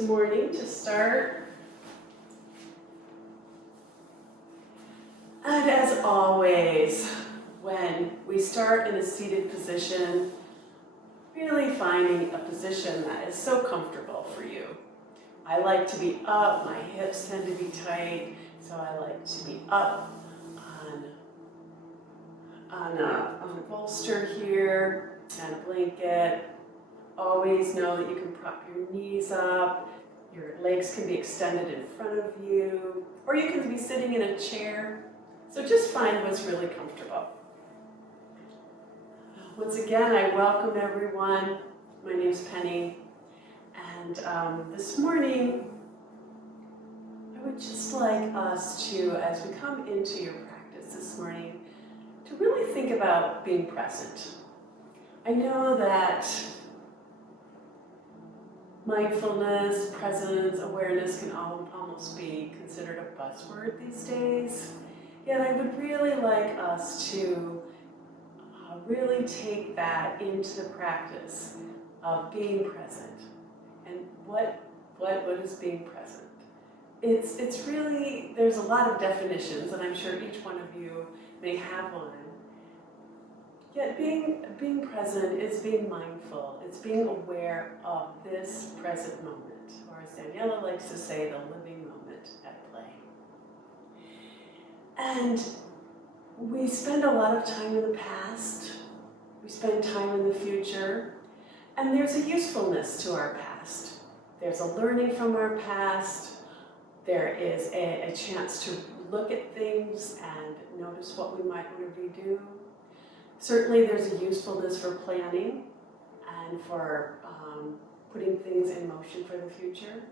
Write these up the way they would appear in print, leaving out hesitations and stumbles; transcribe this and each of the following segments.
this morning to start. And as always, when we start in a seated position, really finding a position that is so comfortable for you. I like to be up, my hips tend to be tight, so I like to be up on a bolster here and a blanket. Always know that you can prop your knees up, your legs can be extended in front of you, or you can be sitting in a chair. So just find what's really comfortable. Once again, I welcome everyone. My name's Pennee, and this morning, I would just like us to, as we come into your practice this morning, to really think about being present. I know that mindfulness, presence, awareness can almost be considered a buzzword these days. Yet I would really like us to really take that into the practice of being present. And what is being present? It's really, there's a lot of definitions, and I'm sure each one of you may have one. Yet being present is being mindful. It's being aware of this present moment, or as Daniela likes to say, the living moment at play. And we spend a lot of time in the past, we spend time in the future, and there's a usefulness to our past. There's a learning from our past. There is a chance to look at things and notice what we might want to redo. Certainly there's a usefulness for planning and for putting things in motion for the future.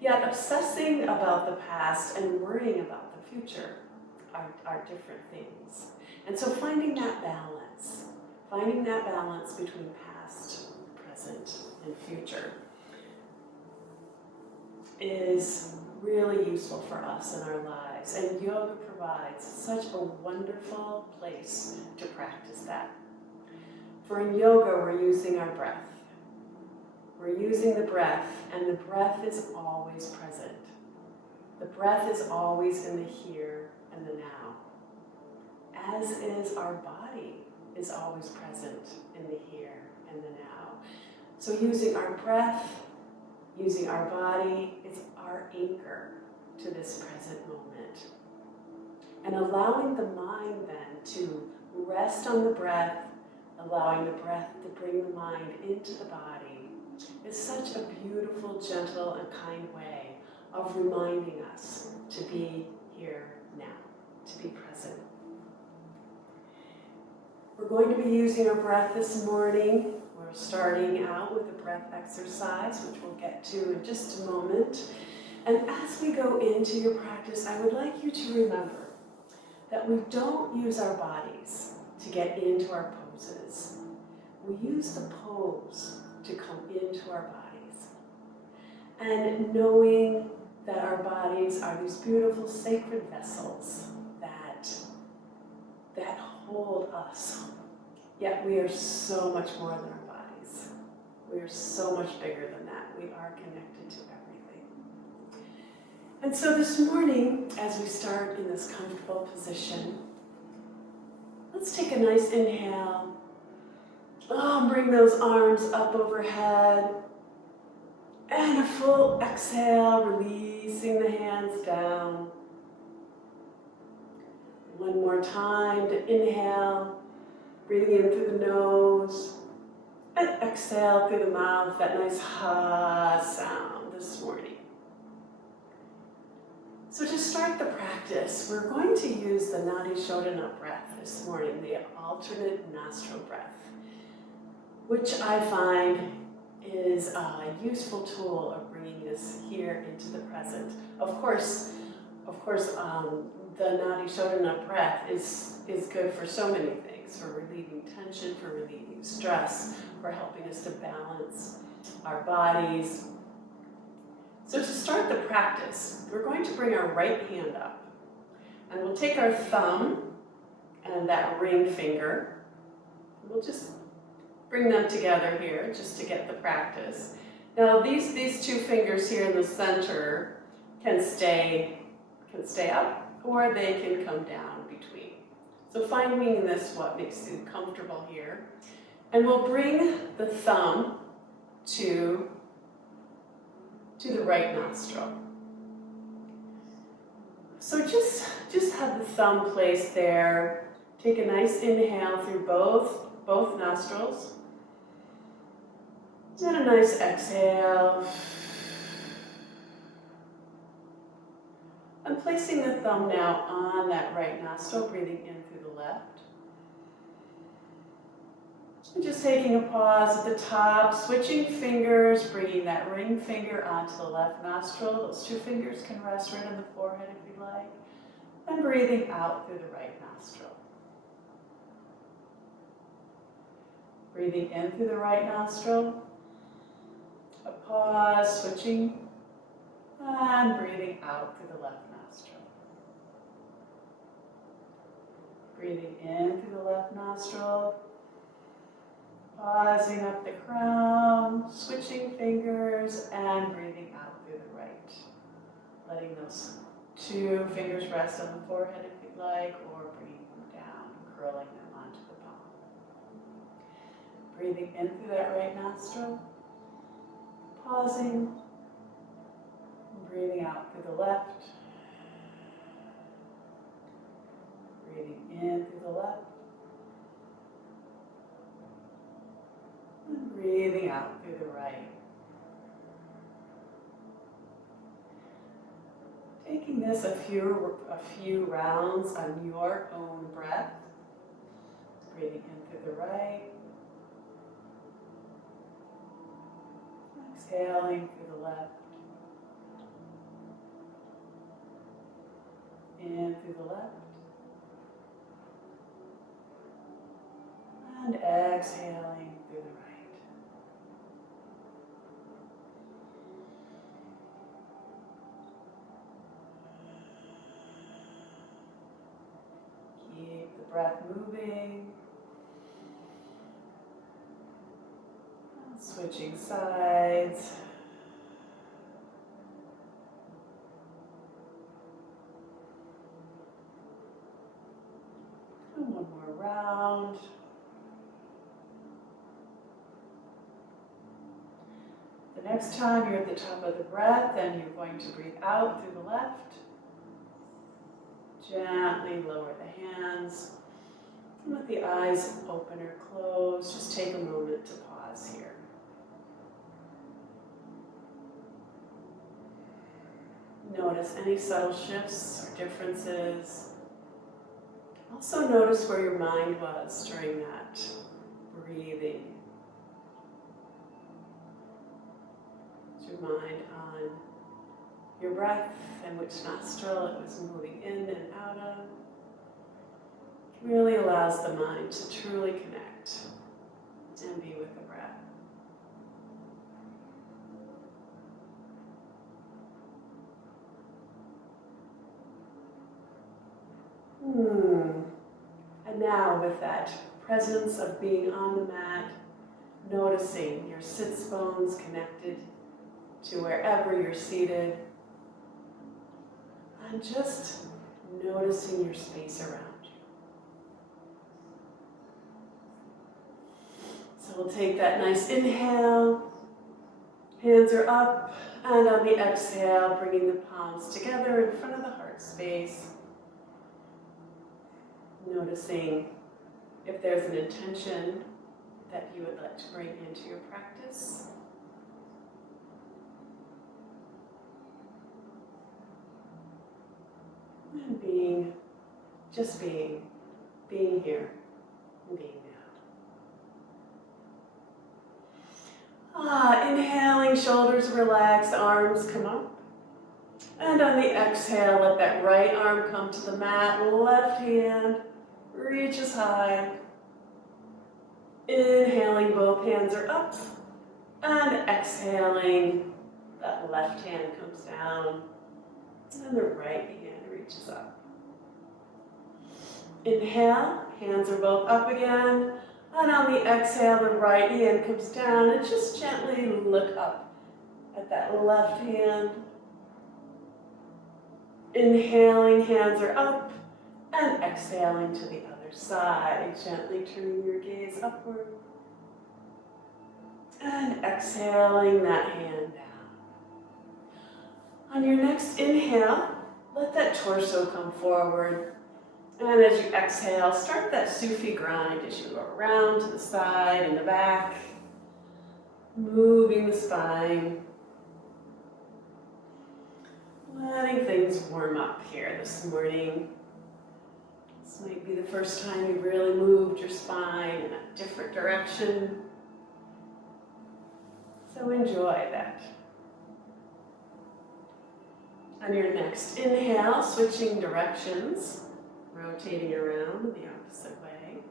Yet obsessing about the past and worrying about the future are different things. And so finding that balance between past, present, and future is really useful for us in our lives. And yoga provides such a wonderful place to practice that. For in yoga, we're using our breath. We're using the breath, and the breath is always present. The breath is always in the here and the now, as is our body is always present in the here and the now. So using our breath, using our body, is our anchor to this present moment. And allowing the mind then to rest on the breath, allowing the breath to bring the mind into the body, is such a beautiful, gentle, and kind way of reminding us to be here now, to be present. We're going to be using our breath this morning. We're starting out with a breath exercise, which we'll get to in just a moment. And as we go into your practice, I would like you to remember that we don't use our bodies to get into our poses. We use the pose to come into our bodies. And knowing that our bodies are these beautiful sacred vessels that hold us. Yet we are so much more than our bodies. We are so much bigger than that. We are connected to everything. And so this morning, as we start in this comfortable position, let's take a nice inhale. Bring those arms up overhead. And a full exhale, releasing the hands down. One more time to inhale, breathing in through the nose, and exhale through the mouth, that nice ha sound this morning. So to start the practice, we're going to use the Nadi Shodhana breath this morning, the alternate nostril breath, which I find is a useful tool of bringing this here into the present. Of course, the Nadi Shodhana breath is good for so many things, for relieving tension, for relieving stress, for helping us to balance our bodies. So to start the practice, we're going to bring our right hand up, and we'll take our thumb and that ring finger, and we'll just bring them together here just to get the practice. Now these two fingers here in the center can stay up, or they can come down between. So finding this what makes you comfortable here. And we'll bring the thumb to the right nostril. So just have the thumb placed there. Take a nice inhale through both nostrils. And a nice exhale. I'm placing the thumb now on that right nostril, breathing in through the left. And just taking a pause at the top, switching fingers, bringing that ring finger onto the left nostril. Those two fingers can rest right on the forehead if you like. And breathing out through the right nostril. Breathing in through the right nostril. A pause, switching, and breathing out through the left nostril. Breathing in through the left nostril. Pausing up the crown, switching fingers, and breathing out through the right. Letting those two fingers rest on the forehead if you'd like, or bringing them down, curling them onto the palm. Breathing in through that right nostril. Pausing, and breathing out through the left. Breathing in through the left. And breathing out through the right. Taking this a few rounds on your own breath. Breathing in through the right. Exhaling through the left. In through the left. And exhaling through the right. Keep the breath moving. Switching sides. And one more round. The next time you're at the top of the breath, then you're going to breathe out through the left. Gently lower the hands. And with the eyes open or closed, just take a moment to pause here. Notice any subtle shifts or differences. Also notice where your mind was during that breathing. Put your mind on your breath and which nostril it was moving in and out of. Really allows the mind to truly connect and be with the breath. And now with that presence of being on the mat, noticing your sits bones connected to wherever you're seated, and just noticing your space around you. So we'll take that nice inhale, hands are up, and on the exhale, bringing the palms together in front of the heart space. Noticing if there's an intention that you would like to bring into your practice. And just being here and being now. Inhaling, shoulders relax, arms come up. And on the exhale, let that right arm come to the mat, left hand reaches high. Inhaling, both hands are up. And exhaling, that left hand comes down. And the right hand reaches up. Inhale, hands are both up again. And on the exhale, the right hand comes down. And just gently look up at that left hand. Inhaling, hands are up, and exhaling to the other side. Gently turning your gaze upward. And exhaling that hand down. On your next inhale, let that torso come forward. And as you exhale, start that Sufi grind as you go around to the side and the back. Moving the spine. Letting things warm up here this morning. This might be the first time you've really moved your spine in a different direction. So enjoy that. On your next inhale, switching directions, rotating around the opposite way.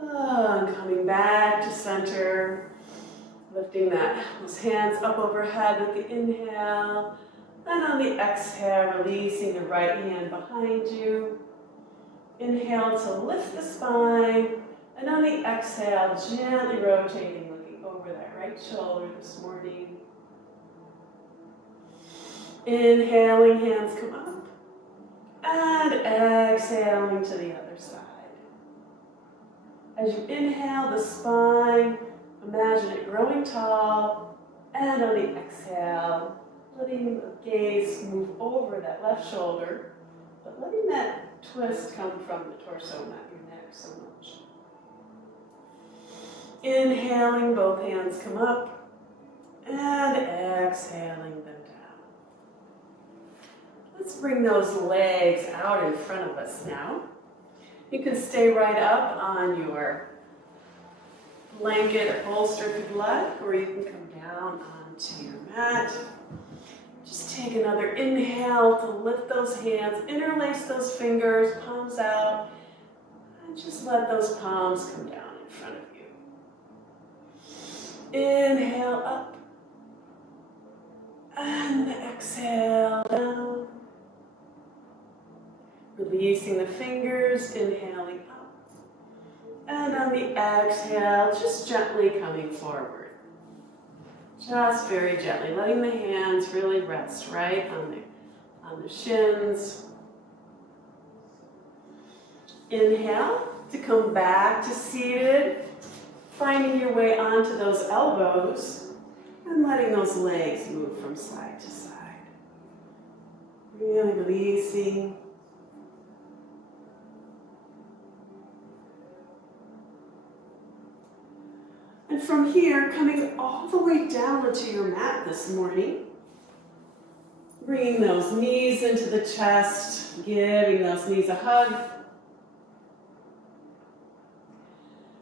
And coming back to center, lifting those hands up overhead with the inhale, and on the exhale, releasing the right hand behind you. Inhale to lift the spine, and on the exhale, gently rotating, looking over that right shoulder this morning. Inhaling, hands come up, and exhaling to the other side. As you inhale the spine, imagine it growing tall, and on the exhale, letting the gaze move over that left shoulder, but letting that twist come from the torso, not your neck so much. Inhaling, both hands come up, and exhaling them down. Let's bring those legs out in front of us now. You can stay right up on your blanket or bolster if you'd like, or you can come down onto your mat. Just take another inhale to lift those hands, interlace those fingers, palms out, and just let those palms come down in front of you. Inhale up, and exhale down. Releasing the fingers, inhaling up, and on the exhale, just gently coming forward. Just very gently, letting the hands really rest right on the shins. Inhale to come back to seated, finding your way onto those elbows and letting those legs move from side to side. Really releasing. And from here, coming all the way down onto your mat this morning, bringing those knees into the chest, giving those knees a hug.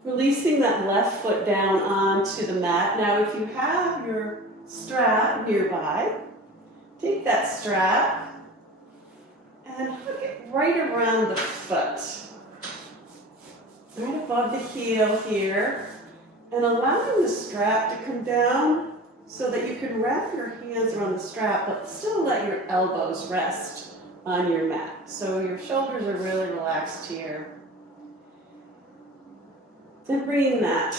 Releasing that left foot down onto the mat. Now, if you have your strap nearby, take that strap and hook it right around the foot, right above the heel here. And allowing the strap to come down so that you can wrap your hands around the strap, but still let your elbows rest on your mat. So your shoulders are really relaxed here. Then bringing that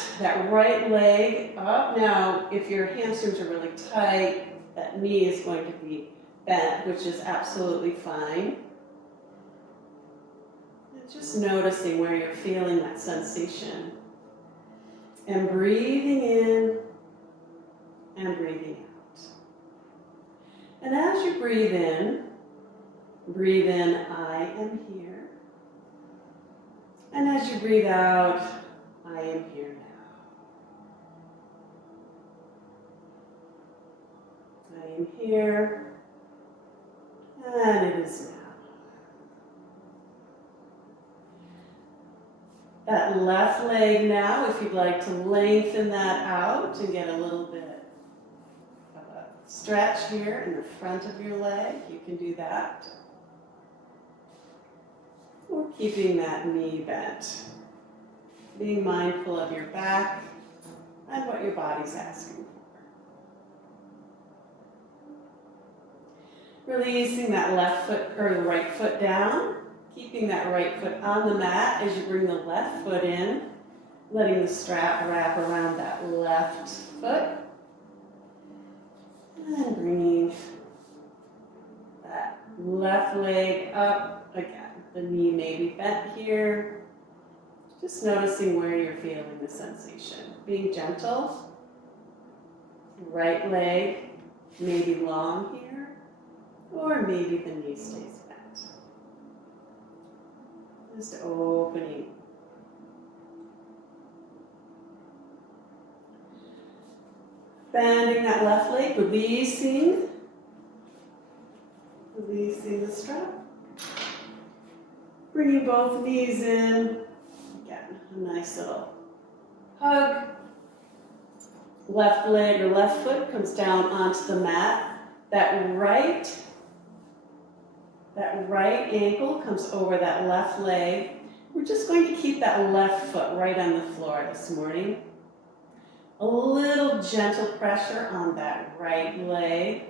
right leg up. Now, if your hamstrings are really tight, that knee is going to be bent, which is absolutely fine. And just noticing where you're feeling that sensation. And breathing in and breathing out. And as you breathe in, I am here. And as you breathe out, I am here now. I am here, and it is now. That left leg now, if you'd like to lengthen that out and get a little bit of a stretch here in the front of your leg, you can do that. Or keeping that knee bent. Being mindful of your back and what your body's asking for. Releasing that left foot or the right foot down. Keeping that right foot on the mat as you bring the left foot in. Letting the strap wrap around that left foot. And bringing that left leg up again. The knee may be bent here. Just noticing where you're feeling the sensation. Being gentle. Right leg may be long here, or maybe the knee stays bent. Just opening. Bending that left leg, releasing the strap. Bringing both knees in. Again, a nice little hug. Left leg or left foot comes down onto the mat. That right ankle comes over that left leg. We're just going to keep that left foot right on the floor this morning. A little gentle pressure on that right leg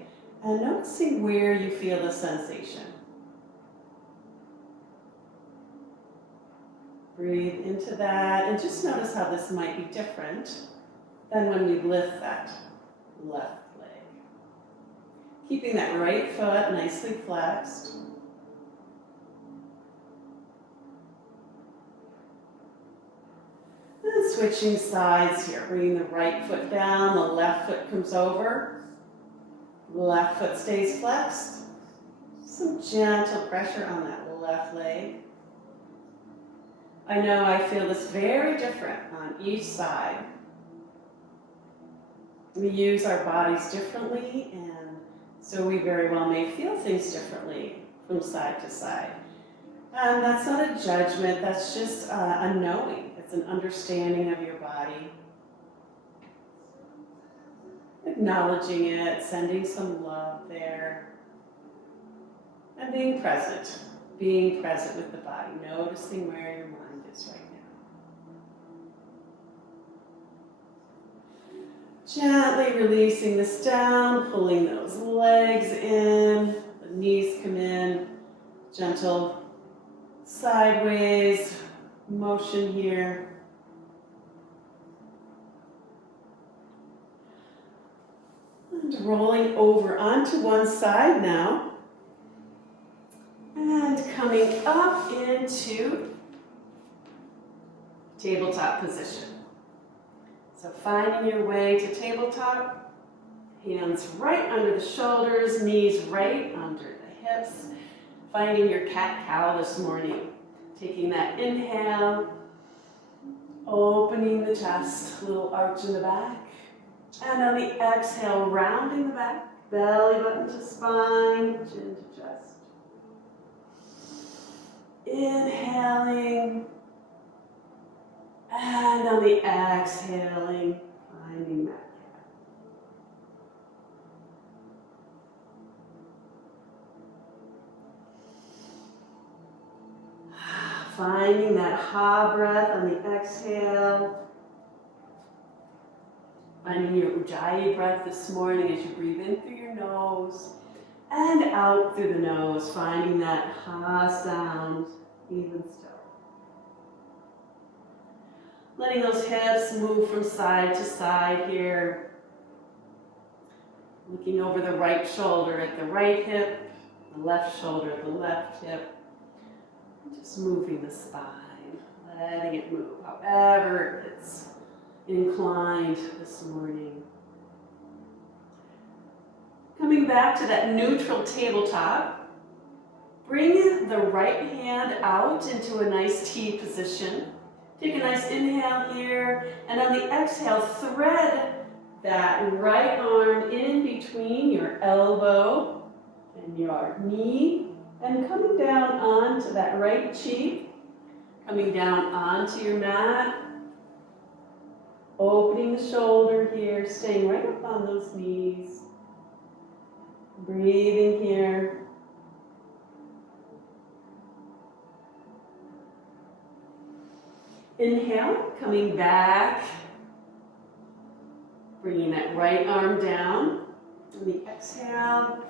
and noticing where you feel the sensation. Breathe into that and just notice how this might be different than when we lift that left leg. Keeping that right foot nicely flexed. And switching sides here, bringing the right foot down, the left foot comes over, left foot stays flexed. Some gentle pressure on that left leg. I know I feel this very different on each side. We use our bodies differently, and so we very well may feel things differently from side to side. And that's not a judgment, that's just a knowing. It's an understanding of your body. Acknowledging it, sending some love there. And being present with the body, noticing where your mind is right now. Gently releasing this down, pulling those legs in, the knees come in, gentle sideways motion here. And rolling over onto one side now. And coming up into tabletop position. So finding your way to tabletop, hands right under the shoulders, knees right under the hips. Finding your cat-cow this morning. Taking that inhale, opening the chest, little arch in the back. And on the exhale, rounding the back, belly button to spine, chin to chest. Inhaling, and on the exhaling, finding that cat. Finding that ha breath on the exhale. Finding your ujjayi breath this morning as you breathe in through your nose and out through the nose, finding that ha sound even still. Letting those hips move from side to side here. Looking over the right shoulder at the right hip, the left shoulder at the left hip. Just moving the spine, letting it move however it's inclined this morning. Coming back to that neutral tabletop, bring the right hand out into a nice T position. Take a nice inhale here, and on the exhale, thread that right arm in between your elbow and your knee, and coming down onto that right cheek, coming down onto your mat, opening the shoulder here, staying right up on those knees, breathing here. Inhale, coming back, bringing that right arm down. On the exhale,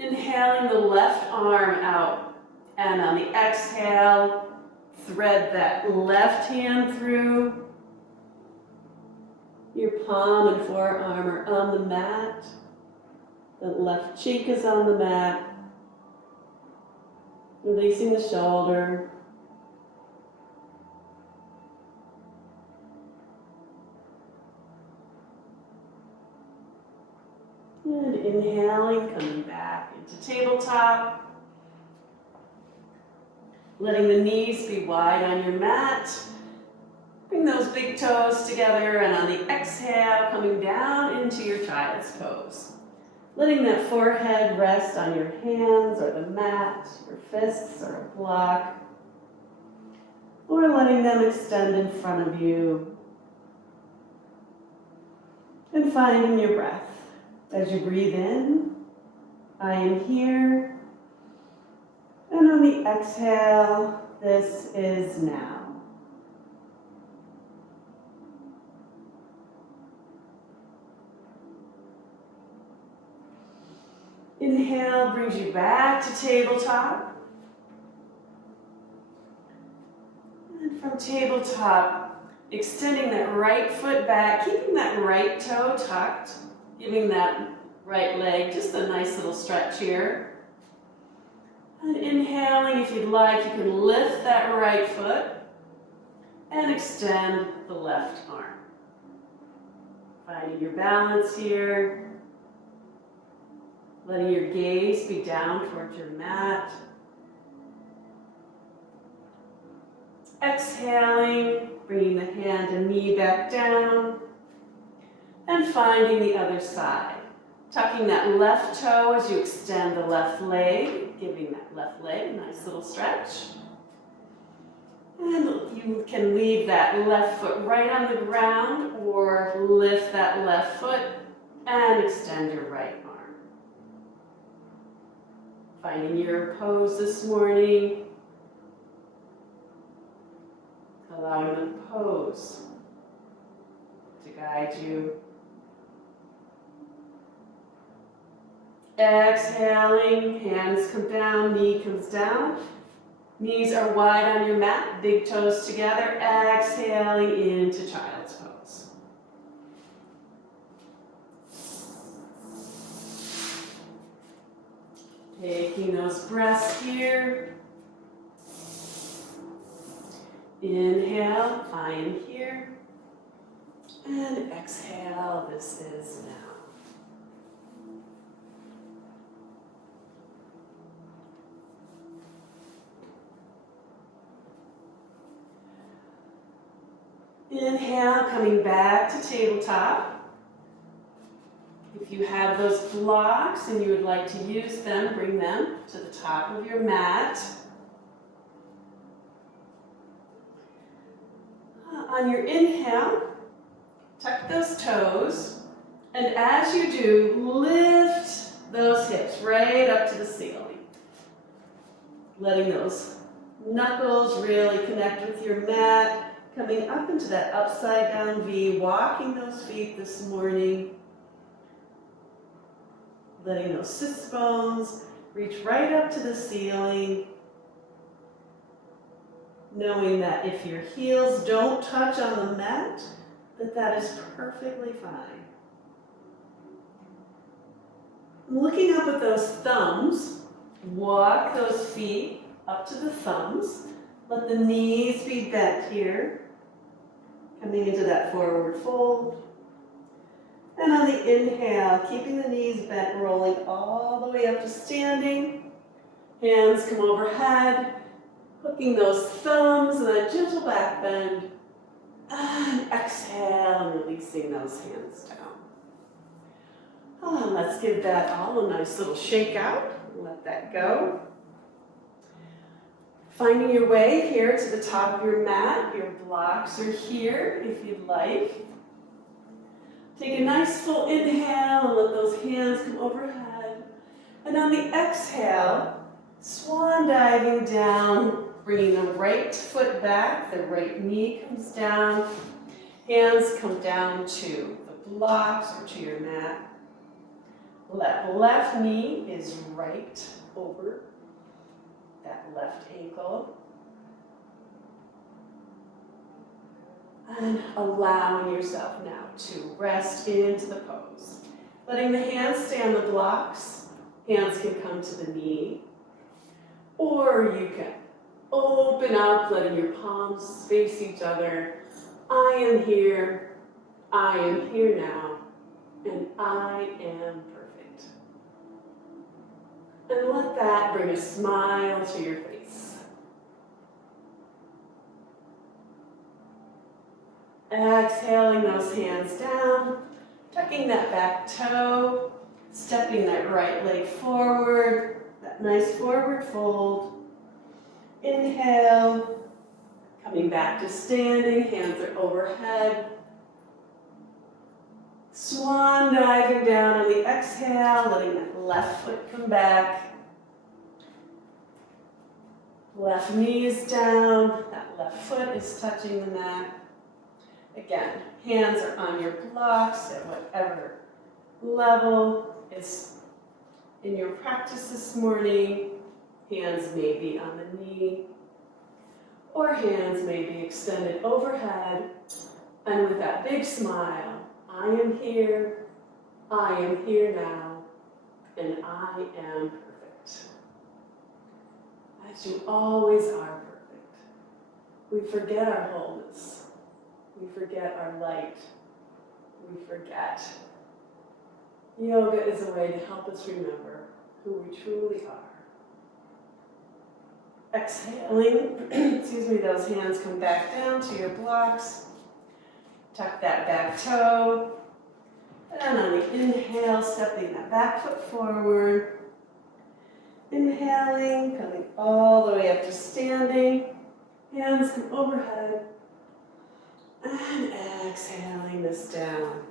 Inhaling the left arm out. And on the exhale, thread that left hand through. Your palm and forearm are on the mat. The left cheek is on the mat. Releasing the shoulder. And inhaling, coming back into tabletop. Letting the knees be wide on your mat. Bring those big toes together, and on the exhale, coming down into your child's pose. Letting that forehead rest on your hands or the mat, your fists or a block. Or letting them extend in front of you. And finding your breath. As you breathe in, I am here. And on the exhale, this is now. Inhale brings you back to tabletop. And from tabletop, extending that right foot back, keeping that right toe tucked, giving that right leg just a nice little stretch here. And inhaling, if you'd like, you can lift that right foot and extend the left arm. Finding your balance here. Letting your gaze be down towards your mat. Exhaling, bringing the hand and knee back down. And finding the other side. Tucking that left toe as you extend the left leg, giving that left leg a nice little stretch. And you can leave that left foot right on the ground or lift that left foot and extend your right arm. Finding your pose this morning. Allowing the pose to guide you. Exhaling, hands come down, knee comes down. Knees are wide on your mat, big toes together. Exhaling into child's pose. Taking those breaths here. Inhale, I am here. And exhale, this is now. Inhale, coming back to tabletop. If you have those blocks and you would like to use them, bring them to the top of your mat. On your inhale, tuck those toes, and as you do, lift those hips right up to the ceiling. Letting those knuckles really connect with your mat, coming up into that upside down V, walking those feet this morning. Letting those sits bones reach right up to the ceiling. Knowing that if your heels don't touch on the mat, that is perfectly fine. Looking up at those thumbs, walk those feet up to the thumbs. Let the knees be bent here, coming into that forward fold. And on the inhale, keeping the knees bent, rolling all the way up to standing. Hands come overhead, hooking those thumbs and a gentle back bend. And exhale, and releasing those hands down. Oh, let's give that all a nice little shake out. Let that go. Finding your way here to the top of your mat. Your blocks are here if you'd like. Take a nice full inhale and let those hands come overhead. And on the exhale, swan diving down, bringing the right foot back, the right knee comes down, hands come down to the blocks or to your mat. That left knee is right over that left ankle. And allowing yourself now to rest into the pose. Letting the hands stay on the blocks. Hands can come to the knee. Or you can open up, letting your palms face each other. I am here now, and I am perfect. And let that bring a smile to your face. Exhaling those hands down, tucking that back toe, stepping that right leg forward, that nice forward fold. Inhale, coming back to standing, hands are overhead. Swan diving down on the exhale, letting that left foot come back. Left knee is down, that left foot is touching the mat. Again, hands are on your blocks at whatever level is in your practice this morning. Hands may be on the knee, or hands may be extended overhead. And with that big smile, I am here now, and I am perfect. As you always are perfect. We forget our wholeness. We forget our light. We forget. Yoga is a way to help us remember who we truly are. Exhaling, excuse me, those hands come back down to your blocks. Tuck that back toe. And on the inhale, stepping that back foot forward. Inhaling, coming all the way up to standing. Hands come overhead. And exhaling this down.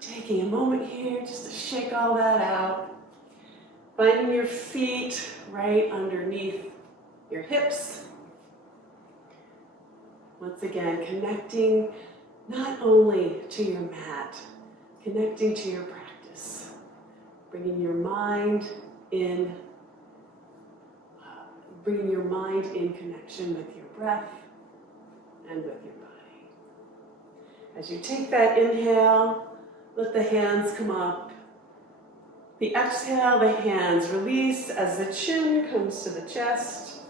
Taking a moment here just to shake all that out. Finding your feet right underneath your hips. Once again, connecting not only to your mat, connecting to your practice. Bringing your mind in connection with your breath and with your body. As you take that inhale, let the hands come up. The exhale, the hands release as the chin comes to the chest.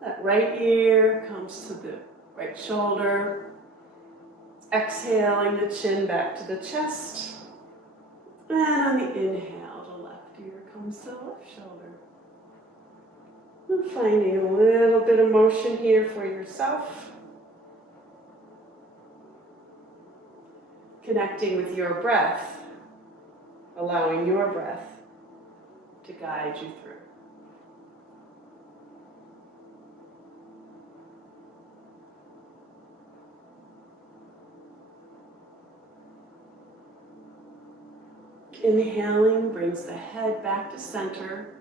That right ear comes to the right shoulder. Exhaling the chin back to the chest. And on the inhale, the left ear comes to the left shoulder. And finding a little bit of motion here for yourself. Connecting with your breath, allowing your breath to guide you through. Inhaling brings the head back to center.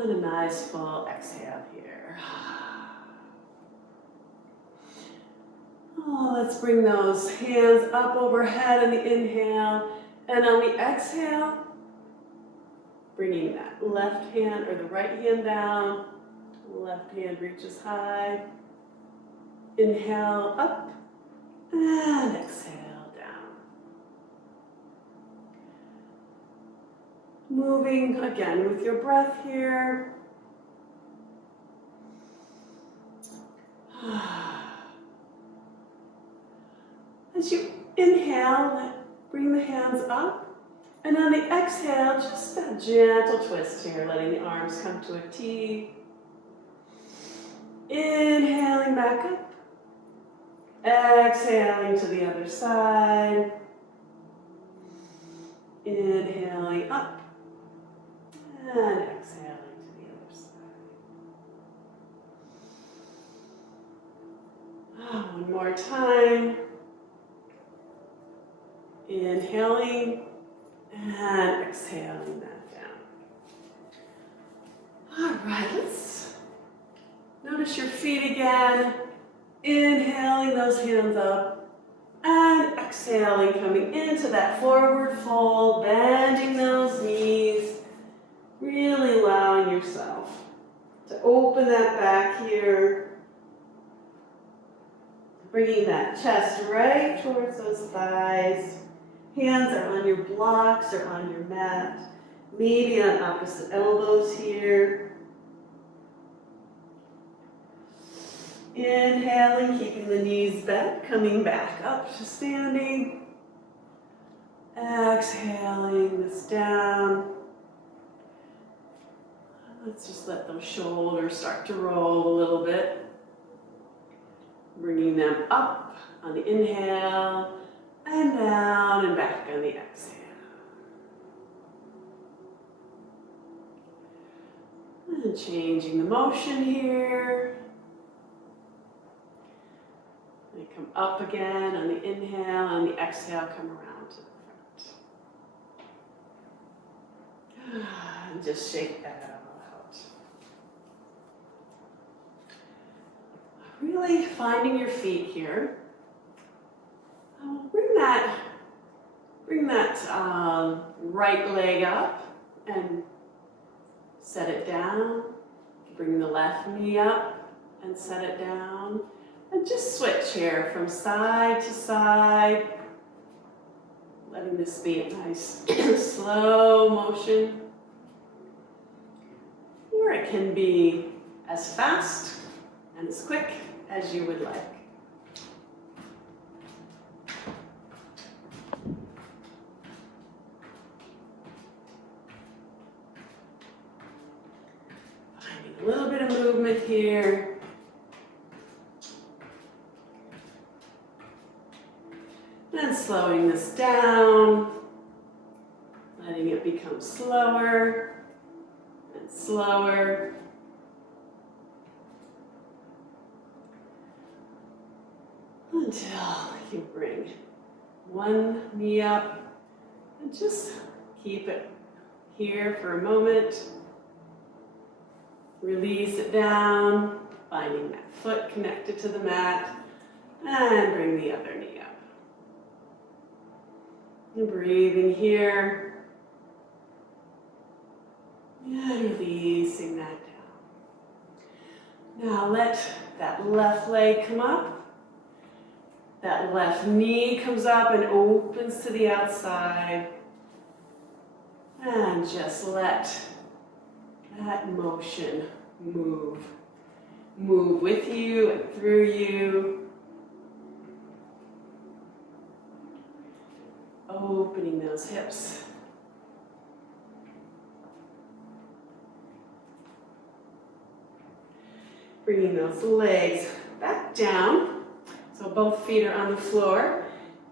And a nice full exhale here. Oh, let's bring those hands up overhead on the inhale. And on the exhale, bringing that left hand or the right hand down. Left hand reaches high. Inhale up and exhale down. Moving again with your breath here. As you inhale, bring the hands up. And on the exhale, just a gentle twist here, letting the arms come to a T. Inhaling back up. Exhaling to the other side. Inhaling up. And exhaling to the other side. One more time. Inhaling and exhaling that down. All right, let's notice your feet again. Inhaling those hands up. exhaling, coming into that forward fold, bending those knees, really allowing yourself to open that back here, bringing that chest right towards those thighs. Hands are on your blocks or on your mat, maybe on opposite elbows here. Inhaling, keeping the knees bent, coming back up to standing. Exhaling this down. Let's just let those shoulders start to roll a little bit. Bringing them up on the inhale and down and back on the exhale. And changing the motion here. They come up again on the inhale, on the exhale, come around to the front. And just shake that out. Really finding your feet here. Bring that right leg up and set it down. Bring the left knee up and set it down. And just switch here from side to side. Letting this be a nice slow motion. Or it can be as fast and as quick as you would like. Finding a little bit of movement here. And slowing this down, letting it become slower and slower. Until you bring one knee up and just keep it here for a moment. Release it down, finding that foot connected to the mat, and bring the other knee up. And breathing here, and releasing that down. Now let that left leg come up. That left knee comes up and opens to the outside. And just let that motion move. Move with you and through you. Opening those hips. Bringing those legs back down. So both feet are on the floor.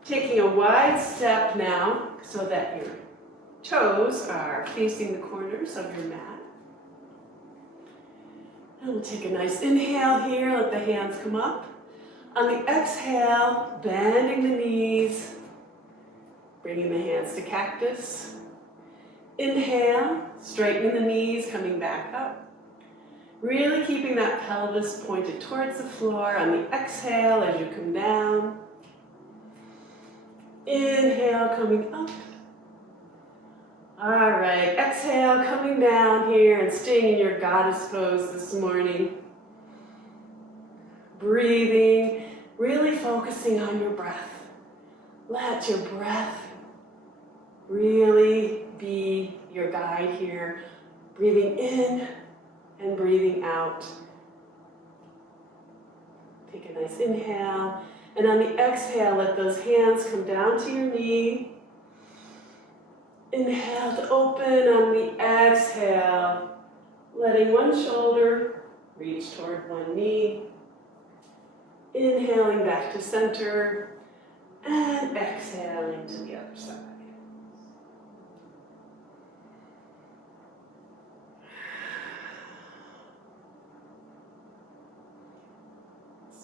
Taking a wide step now so that your toes are facing the corners of your mat. And we'll take a nice inhale here. Let the hands come up. On the exhale, bending the knees. Bringing the hands to cactus. Inhale, straightening the knees, coming back up. Really keeping that pelvis pointed towards the floor. On the exhale, as you come down. Inhale, coming up. All right, exhale, coming down here and staying in your goddess pose this morning. Breathing, really focusing on your breath. Let your breath really be your guide here. Breathing in and breathing out. Take a nice inhale. And on the exhale, let those hands come down to your knee. Inhale to open. On the exhale, letting one shoulder reach toward one knee. Inhaling back to center. And exhaling to the other side.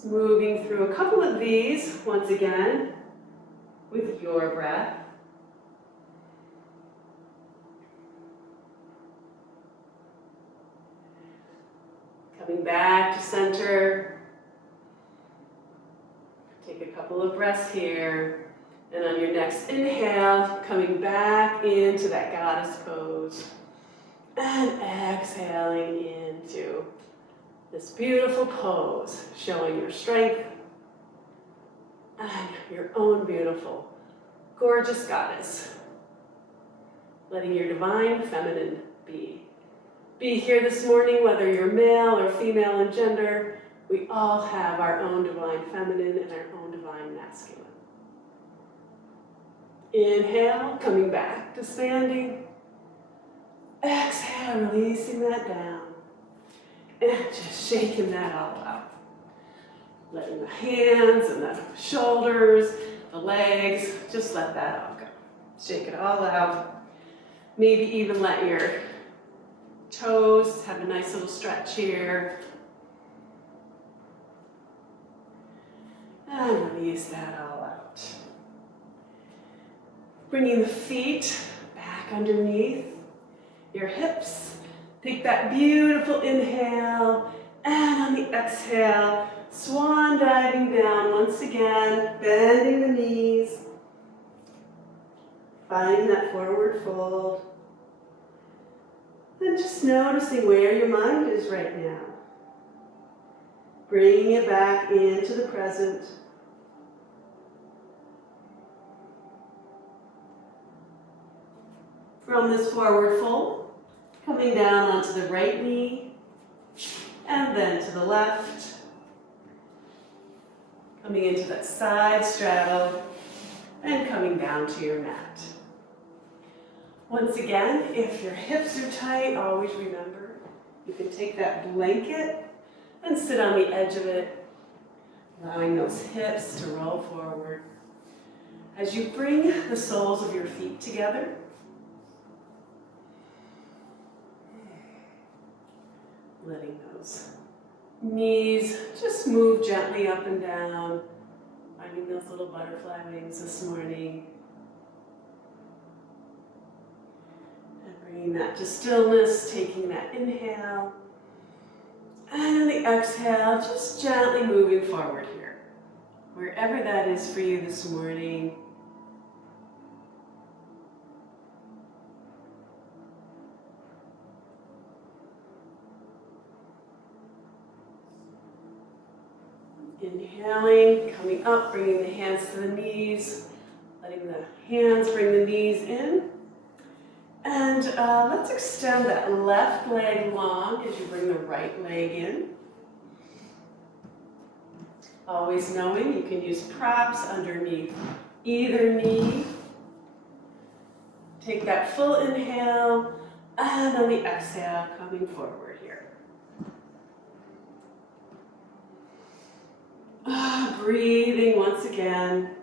Moving through a couple of these, once again, with your breath. Coming back to center. Take a couple of breaths here. And on your next inhale, coming back into that goddess pose. And exhaling into this beautiful pose, showing your strength and your own beautiful, gorgeous goddess. Letting your divine feminine be. Be here this morning, whether you're male or female in gender, we all have our own divine feminine and our own divine masculine. Inhale, coming back to standing. Exhale, releasing that down. And just shaking that all out. Letting the hands and the shoulders, the legs, just let that all go. Shake it all out. Maybe even let your toes have a nice little stretch here. And release that all out. Bringing the feet back underneath your hips. Take that beautiful inhale, and on the exhale, swan diving down once again, bending the knees, finding that forward fold, and just noticing where your mind is right now. Bringing it back into the present. From this forward fold, coming down onto the right knee, and then to the left. Coming into that side straddle, and coming down to your mat. Once again, if your hips are tight, always remember, you can take that blanket and sit on the edge of it, allowing those hips to roll forward. As you bring the soles of your feet together, letting those knees just move gently up and down, finding those little butterfly wings this morning. And bringing that to stillness, taking that inhale. And on the exhale, just gently moving forward here. Wherever that is for you this morning. Inhaling, coming up, bringing the hands to the knees, letting the hands bring the knees in. And let's extend that left leg long as you bring the right leg in. Always knowing you can use props underneath either knee. Take that full inhale, and on the exhale, coming forward here. Breathing once again.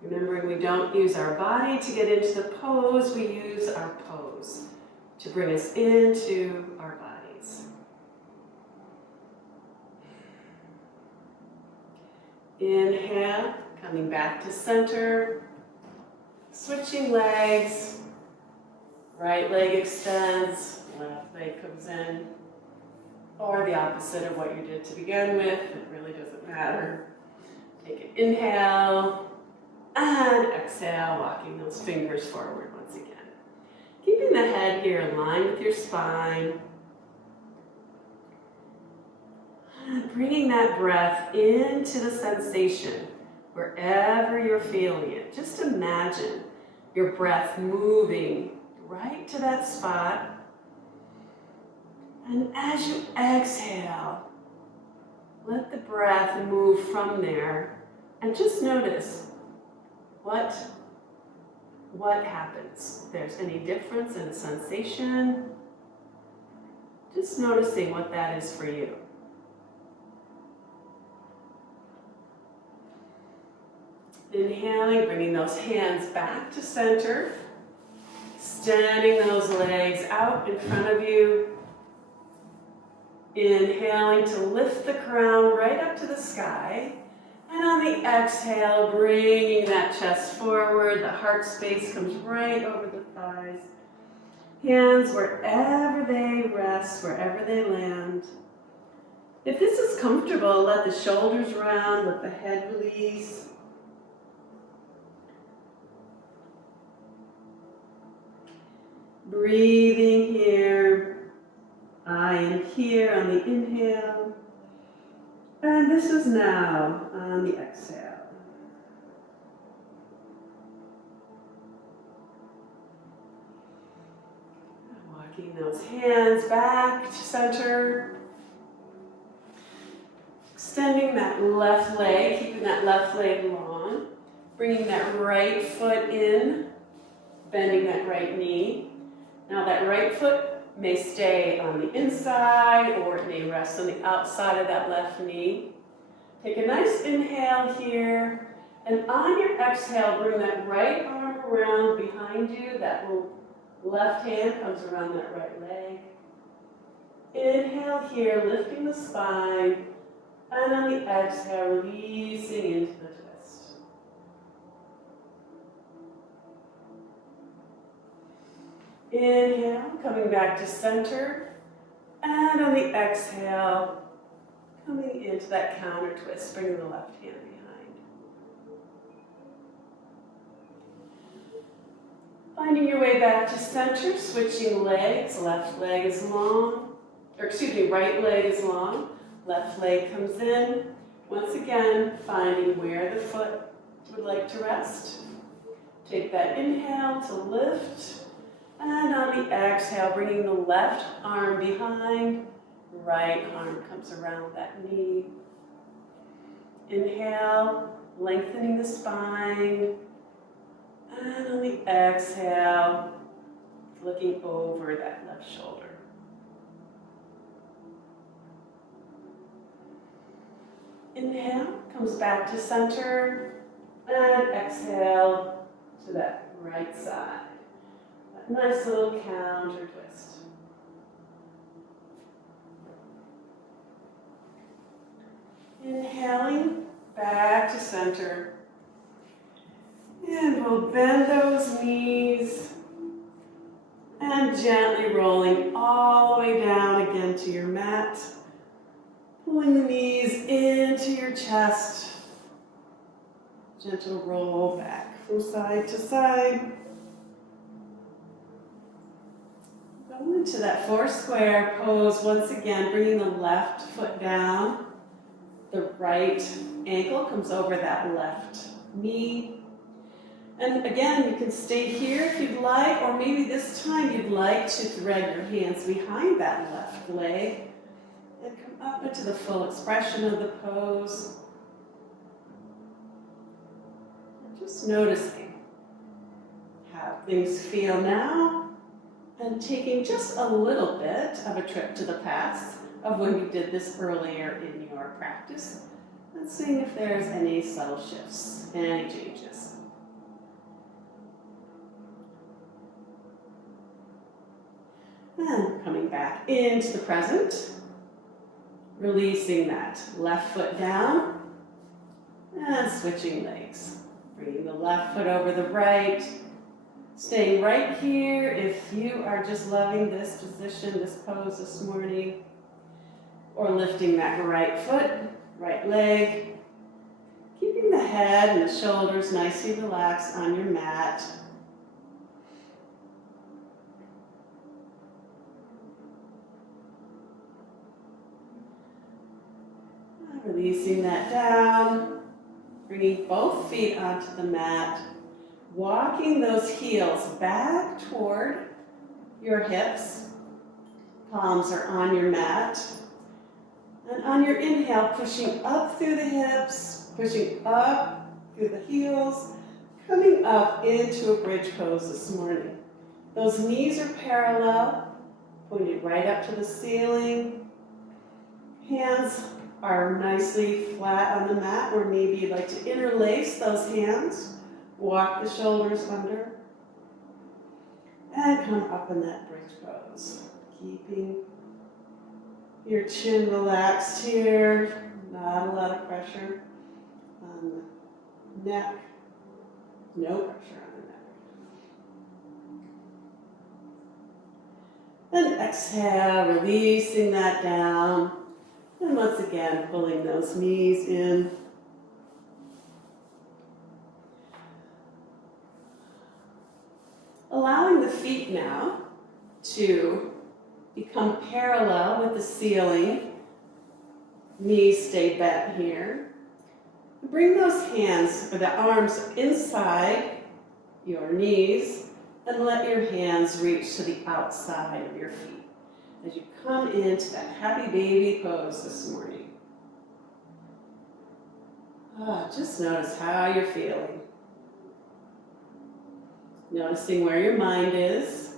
Remembering we don't use our body to get into the pose, we use our pose to bring us into our bodies. Inhale, coming back to center, switching legs. Right leg extends, left leg comes in, or the opposite of what you did to begin with. It really doesn't matter. Take an inhale, and exhale, walking those fingers forward once again. Keeping the head here in line with your spine. And bringing that breath into the sensation, wherever you're feeling it. Just imagine your breath moving right to that spot. And as you exhale, let the breath move from there and just notice what happens. If there's any difference in sensation, just noticing what that is for you. Inhaling, bringing those hands back to center. Extending those legs out in front of you. Inhaling to lift the crown right up to the sky. And on the exhale, bringing that chest forward. The heart space comes right over the thighs. Hands wherever they rest, wherever they land. If this is comfortable, let the shoulders round, let the head release. Breathing here. I am here on the inhale. And this is now on the exhale. Walking those hands back to center. Extending that left leg, keeping that left leg long. Bringing that right foot in, bending that right knee. Now that right foot may stay on the inside or it may rest on the outside of that left knee. Take a nice inhale here, and on your exhale, bring that right arm around behind you. That left hand comes around that right leg. Inhale here, lifting the spine, and on the exhale, releasing into the twist. Inhale, coming back to center, and on the exhale, coming into that counter twist, bringing the left hand behind. Finding your way back to center, switching legs, left leg is long, right leg is long, left leg comes in. Once again, finding where the foot would like to rest. Take that inhale to lift. And on the exhale, bringing the left arm behind, right arm comes around that knee. Inhale, lengthening the spine. And on the exhale, looking over that left shoulder. Inhale, comes back to center. And exhale to that right side. Nice little counter twist. Inhaling, back to center. And we'll bend those knees. And gently rolling all the way down again to your mat. Pulling the knees into your chest. Gentle roll back from side to side. Go into that four square pose once again, bringing the left foot down. The right ankle comes over that left knee. And again, you can stay here if you'd like, or maybe this time you'd like to thread your hands behind that left leg and come up into the full expression of the pose. And just noticing how things feel now. And taking just a little bit of a trip to the past of when we did this earlier in your practice, and seeing if there's any subtle shifts, any changes. And coming back into the present, releasing that left foot down, and switching legs. Bringing the left foot over the right. Staying right here if you are just loving this position, this pose this morning. Or lifting that right foot, right leg. Keeping the head and the shoulders nicely relaxed on your mat. Releasing that down. Bringing both feet onto the mat. Walking those heels back toward your hips. Palms are on your mat. And on your inhale, pushing up through the hips, pushing up through the heels, coming up into a bridge pose this morning. Those knees are parallel, pointed right up to the ceiling. Hands are nicely flat on the mat, or maybe you'd like to interlace those hands. Walk the shoulders under, and come up in that bridge pose. Keeping your chin relaxed here, not a lot of pressure on the neck, no pressure on the neck. Then exhale, releasing that down, And once again, pulling those knees in. Allowing the feet now to become parallel with the ceiling. Knees stay bent here. Bring those hands or the arms inside your knees and let your hands reach to the outside of your feet as you come into that happy baby pose this morning. Just notice how you're feeling. Noticing where your mind is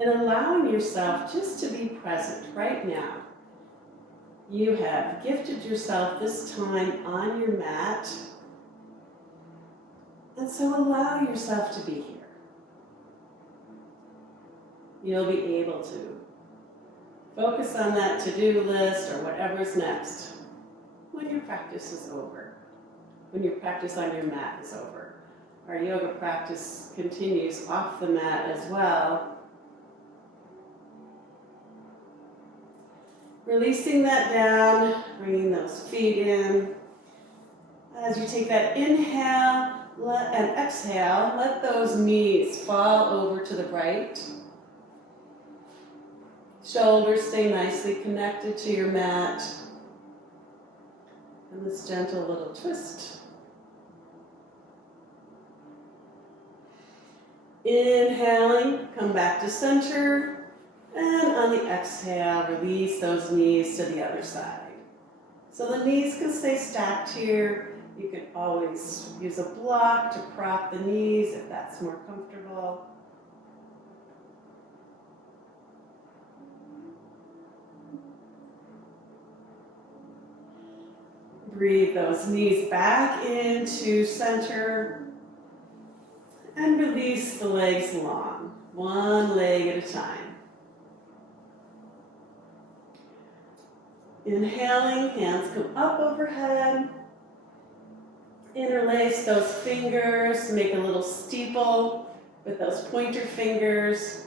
and allowing yourself just to be present right now. You have gifted yourself this time on your mat, and so allow yourself to be here. You'll be able to focus on that to-do list or whatever's next when your practice is over, when your practice on your mat is over. Our yoga practice continues off the mat as well. Releasing that down, bringing those feet in. As you take that inhale and exhale, let those knees fall over to the right. Shoulders stay nicely connected to your mat. And this gentle little twist. Inhaling, come back to center. And on the exhale, release those knees to the other side. So the knees can stay stacked here. You can always use a block to prop the knees if that's more comfortable. Breathe those knees back into center and release the legs long, one leg at a time. Inhaling, hands come up overhead. Interlace those fingers, make a little steeple with those pointer fingers.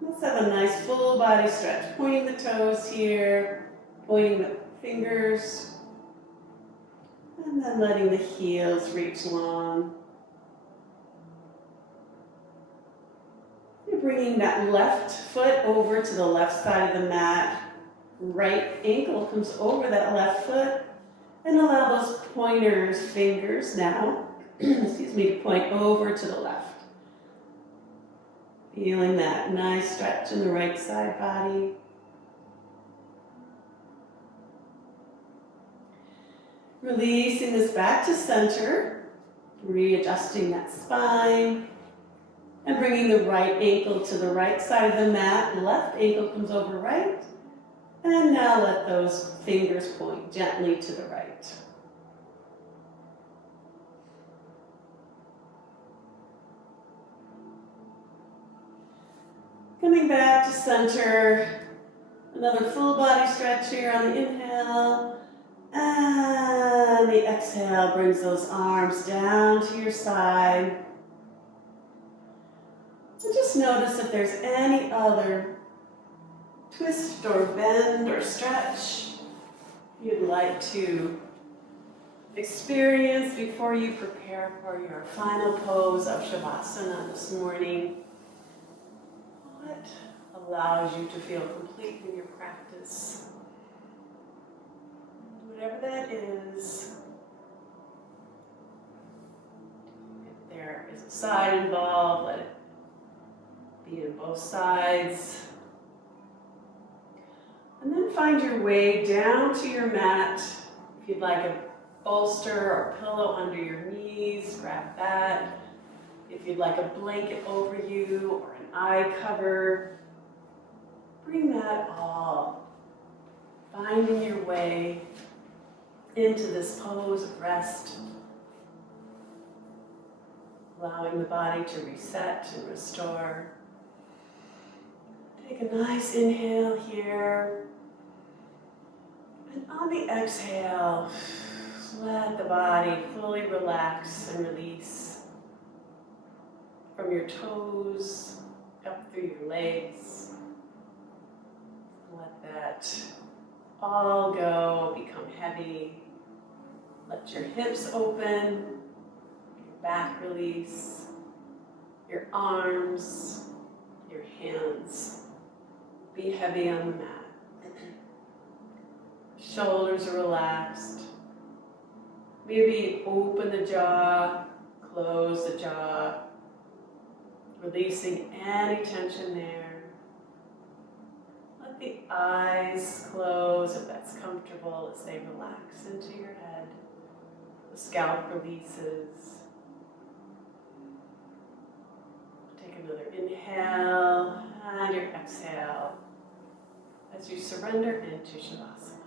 Let's have a nice full body stretch. Pointing the toes here, pointing the fingers, and then letting the heels reach long. You're bringing that left foot over to the left side of the mat. Right ankle comes over that left foot, and allow those pointers, fingers now, to point over to the left. Feeling that nice stretch in the right side body. Releasing this back to center, readjusting that spine, and bringing the right ankle to the right side of the mat. Left ankle comes over right. And now let those fingers point gently to the right. Coming back to center. Another full body stretch here on the inhale. And the exhale brings those arms down to your side. And just notice if there's any other twist or bend or stretch you'd like to experience before you prepare for your final pose of Shavasana this morning. What allows you to feel complete in your practice? Whatever that is, if there is a side involved, let it be in both sides. And then find your way down to your mat. If you'd like a bolster or pillow under your knees, grab that. If you'd like a blanket over you or an eye cover, bring that all. Finding your way into this pose of rest. Allowing the body to reset and restore. Take a nice inhale here. And on the exhale, let the body fully relax and release from your toes up through your legs. Let that all go, become heavy. Let your hips open, your back release, your arms, your hands. Be heavy on the mat. Shoulders are relaxed. Maybe open the jaw, close the jaw, releasing any tension there. Let the eyes close if that's comfortable as they relax into your head. The scalp releases. Take another inhale and your exhale as you surrender into Shavasana.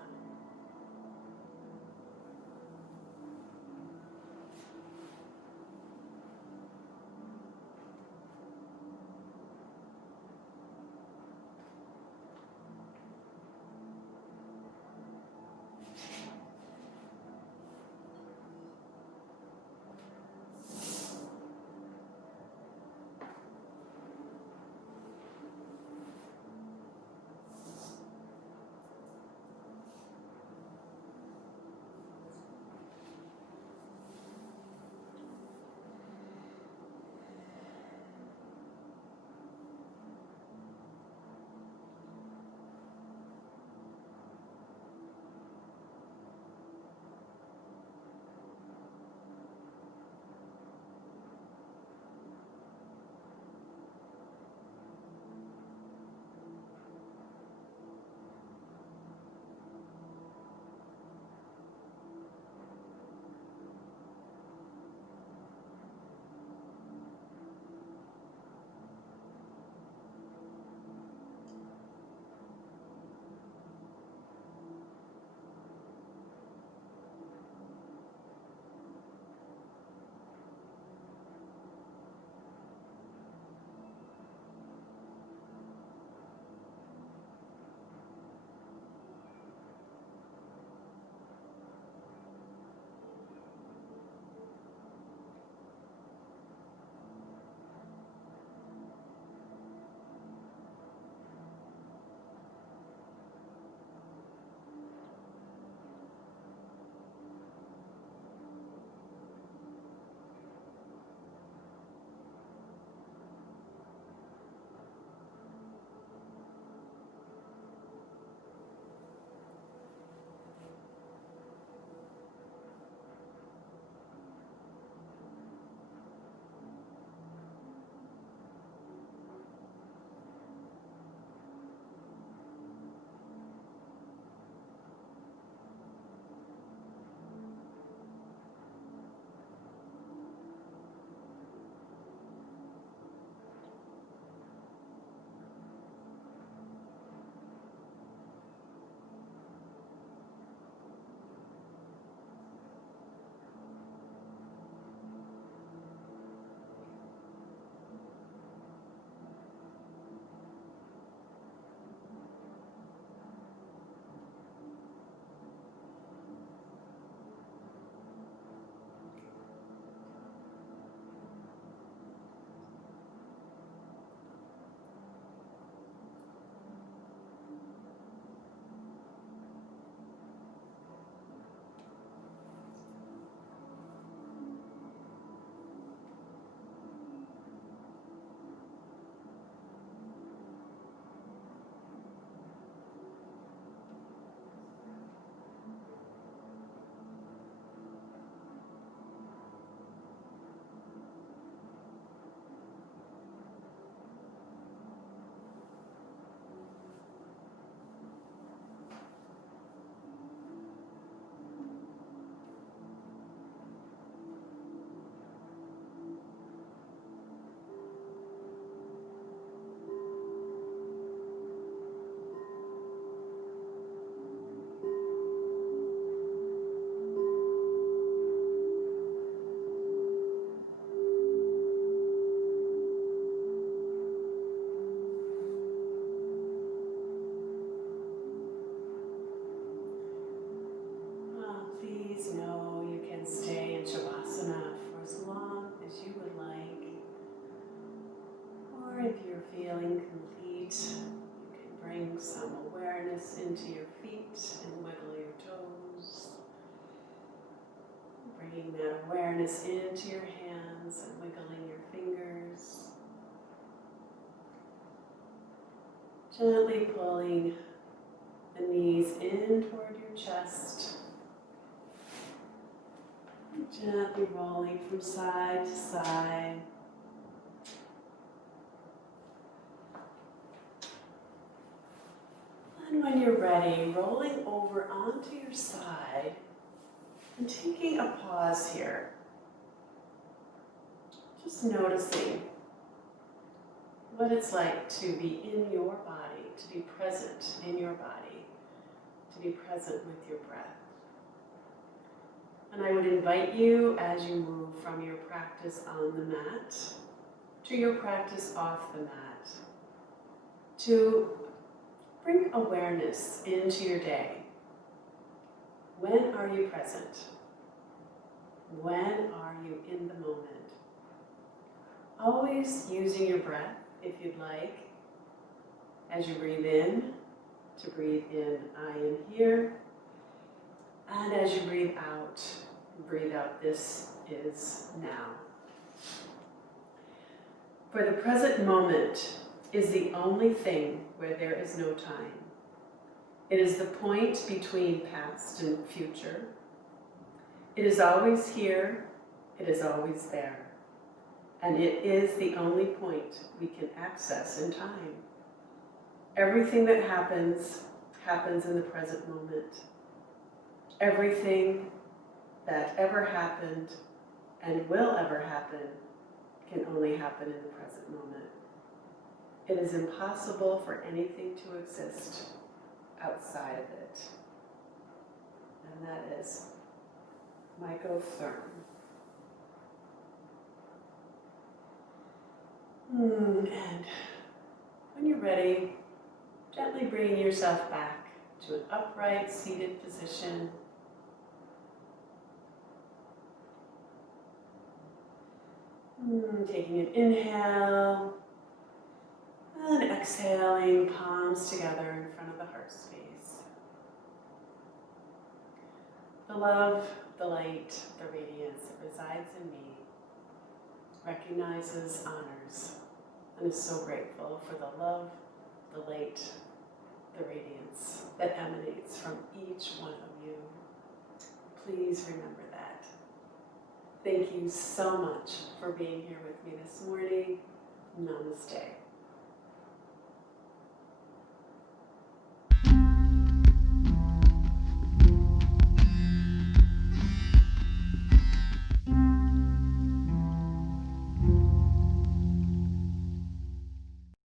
If you're feeling complete, you can bring some awareness into your feet and wiggle your toes. Bringing that awareness into your hands and wiggling your fingers. Gently pulling the knees in toward your chest. Gently rolling from side to side. And when you're ready, rolling over onto your side and taking a pause here. Just noticing what it's like to be in your body, to be present in your body, to be present with your breath. And I would invite you, as you move from your practice on the mat to your practice off the mat, to bring awareness into your day. When are you present? When are you in the moment? Always using your breath, if you'd like, as you breathe in, to breathe in, I am here. And as you breathe out, this is now. For the present moment is the only thing where there is no time. It is the point between past and future. It is always here, it is always there. And it is the only point we can access in time. Everything that happens, happens in the present moment. Everything that ever happened and will ever happen can only happen in the present moment. It is impossible for anything to exist outside of it. And that is mycotherm. And when you're ready, gently bringing yourself back to an upright, seated position. Taking an inhale and exhaling, palms together in front of the heart space. The love, the light, the radiance that resides in me recognizes, honors, and is so grateful for the love, the light, the radiance that emanates from each one of you. Please remember that. Thank you so much for being here with me this morning. Namaste.